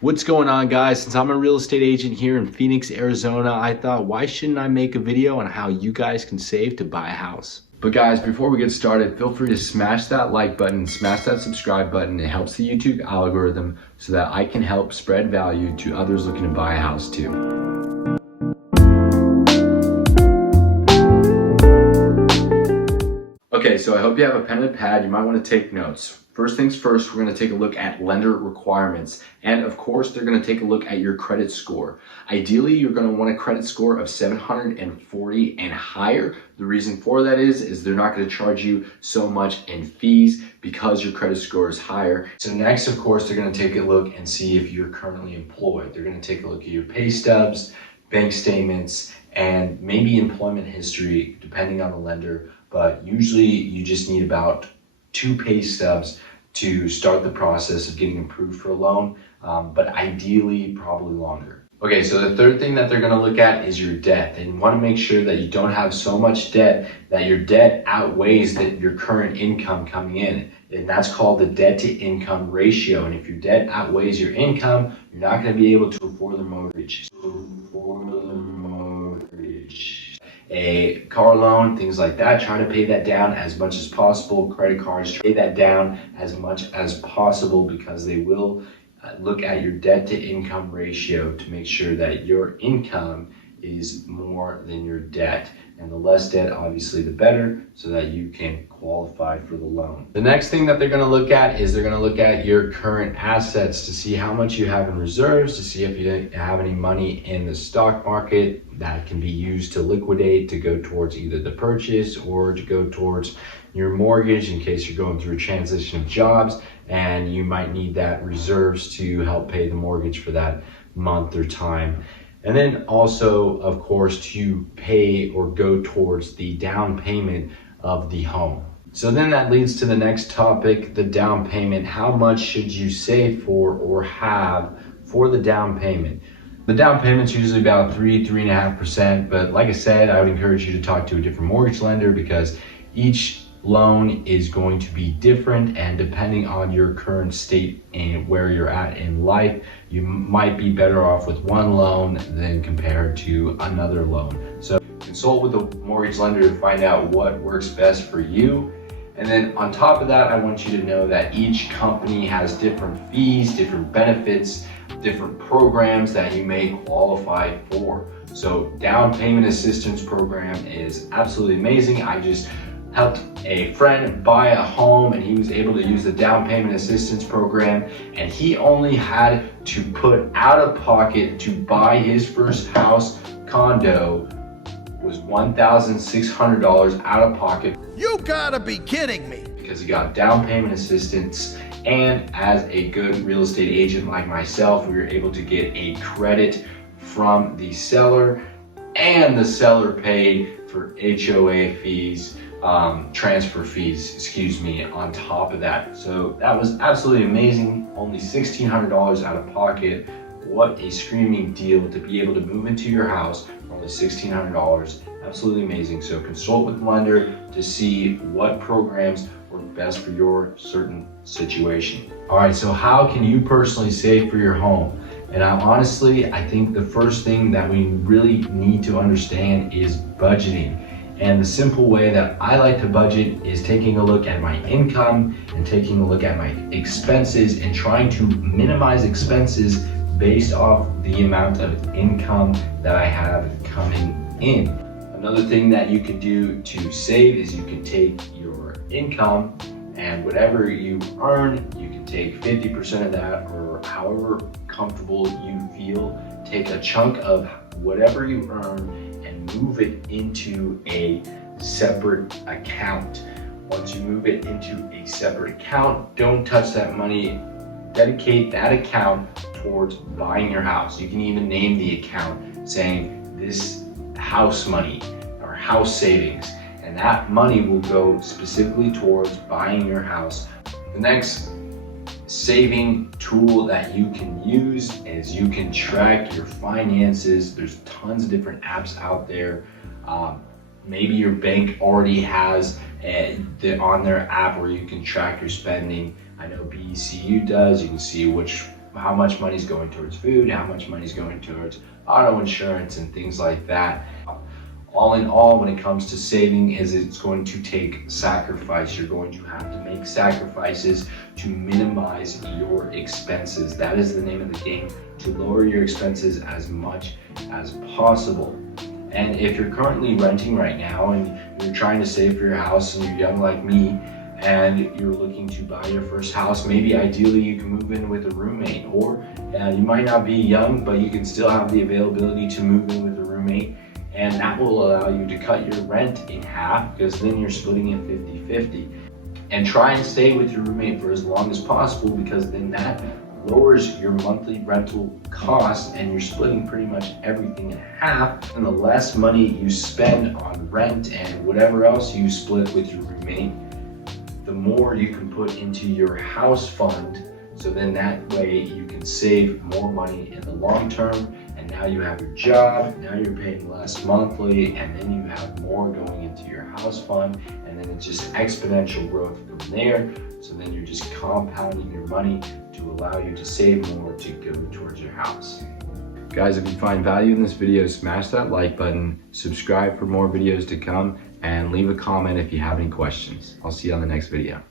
What's going on, guys? Since I'm a real estate agent here in Phoenix, Arizona, I thought, why shouldn't I make a video on how you guys can save to buy a house? But guys, before we get started, feel free to smash that like button, smash that subscribe button. It helps the YouTube algorithm so that I can help spread value to others looking to buy a house too. Okay, so I hope you have a pen and pad. You might want to take notes. First things first, we're going to take a look at lender requirements. And of course, they're going to take a look at your credit score. Ideally, you're going to want a credit score of 740 and higher. The reason for that is they're not going to charge you so much in fees because your credit score is higher. So next, of course, they're going to take a look and see if you're currently employed. They're going to take a look at your pay stubs, bank statements, and maybe employment history, depending on the lender. But usually you just need about 2 pay stubs to start the process of getting approved for a loan, but ideally probably longer. Okay, so the third thing that they're going to look at is your debt. They want to make sure that you don't have so much debt that your debt outweighs your current income coming in. And that's called the debt to income ratio. And if your debt outweighs your income, you're not going to be able to afford the mortgage. A car loan, things like that, try to pay that down as much as possible. Credit cards, pay that down as much as possible because they will look at your debt to income ratio to make sure that your income is more than your debt. And the less debt, obviously, the better, so that you can qualify for the loan. The next thing that they're going to look at is they're going to look at your current assets to see how much you have in reserves, to see if you have any money in the stock market that can be used to liquidate, to go towards either the purchase or to go towards your mortgage in case you're going through a transition of jobs and you might need that reserves to help pay the mortgage for that month or time. And then also, of course, to pay or go towards the down payment of the home. So then that leads to the next topic, the down payment. How much should you save for or have for the down payment? The down payment's usually about 3.5%, but like I said, I would encourage you to talk to a different mortgage lender because each loan is going to be different, and depending on your current state and where you're at in life, you might be better off with one loan than compared to another loan. So consult with a mortgage lender to find out what works best for you. And then on top of that, I want you to know that each company has different fees, different benefits, different programs that you may qualify for. So down payment assistance program is absolutely amazing. I just helped a friend buy a home and he was able to use the down payment assistance program, and he only had to put out of pocket to buy his first house condo was $1,600 out of pocket. You gotta be kidding me! Because he got down payment assistance, and as a good real estate agent like myself, we were able to get a credit from the seller, and the seller paid for HOA fees, transfer fees, on top of that. So that was absolutely amazing. Only $1,600 out of pocket. What a screaming deal to be able to move into your house for only $1,600. Absolutely amazing. So consult with the lender to see what programs work best for your certain situation. All right, so how can you personally save for your home? And honestly, I think the first thing that we really need to understand is budgeting. And the simple way that I like to budget is taking a look at my income and taking a look at my expenses and trying to minimize expenses based off the amount of income that I have coming in. Another thing that you can do to save is you can take your income and whatever you earn, you can take 50% of that, or however comfortable you feel. Take a chunk of whatever you earn and move it into a separate account. Once you move it into a separate account, don't touch that money. Dedicate that account towards buying your house. You can even name the account saying this house money or house savings, and that money will go specifically towards buying your house. The next saving tool that you can use is you can track your finances. There's tons of different apps out there. Maybe your bank already has on their app where you can track your spending. I know BECU does. You can see which how much money is going towards food, how much money is going towards auto insurance and things like that. All in all, when it comes to saving, it's going to take sacrifice. You're going to have to make sacrifices to minimize your expenses. That is the name of the game, to lower your expenses as much as possible. And if you're currently renting right now and you're trying to save for your house and you're young like me, and you're looking to buy your first house, maybe ideally you can move in with a roommate, or you might not be young, but you can still have the availability to move in with a roommate, and that will allow you to cut your rent in half, because then you're splitting it 50-50. And try and stay with your roommate for as long as possible, because then that lowers your monthly rental costs and you're splitting pretty much everything in half. And the less money you spend on rent and whatever else you split with your roommate, the more you can put into your house fund. So then that way you can save more money in the long term, and now you have your job, now you're paying less monthly, and then you have more going into your house fund, and then it's just exponential growth from there. So then you're just compounding your money to allow you to save more to go towards your house. Guys, if you find value in this video, smash that like button, subscribe for more videos to come, and leave a comment if you have any questions. I'll see you on the next video.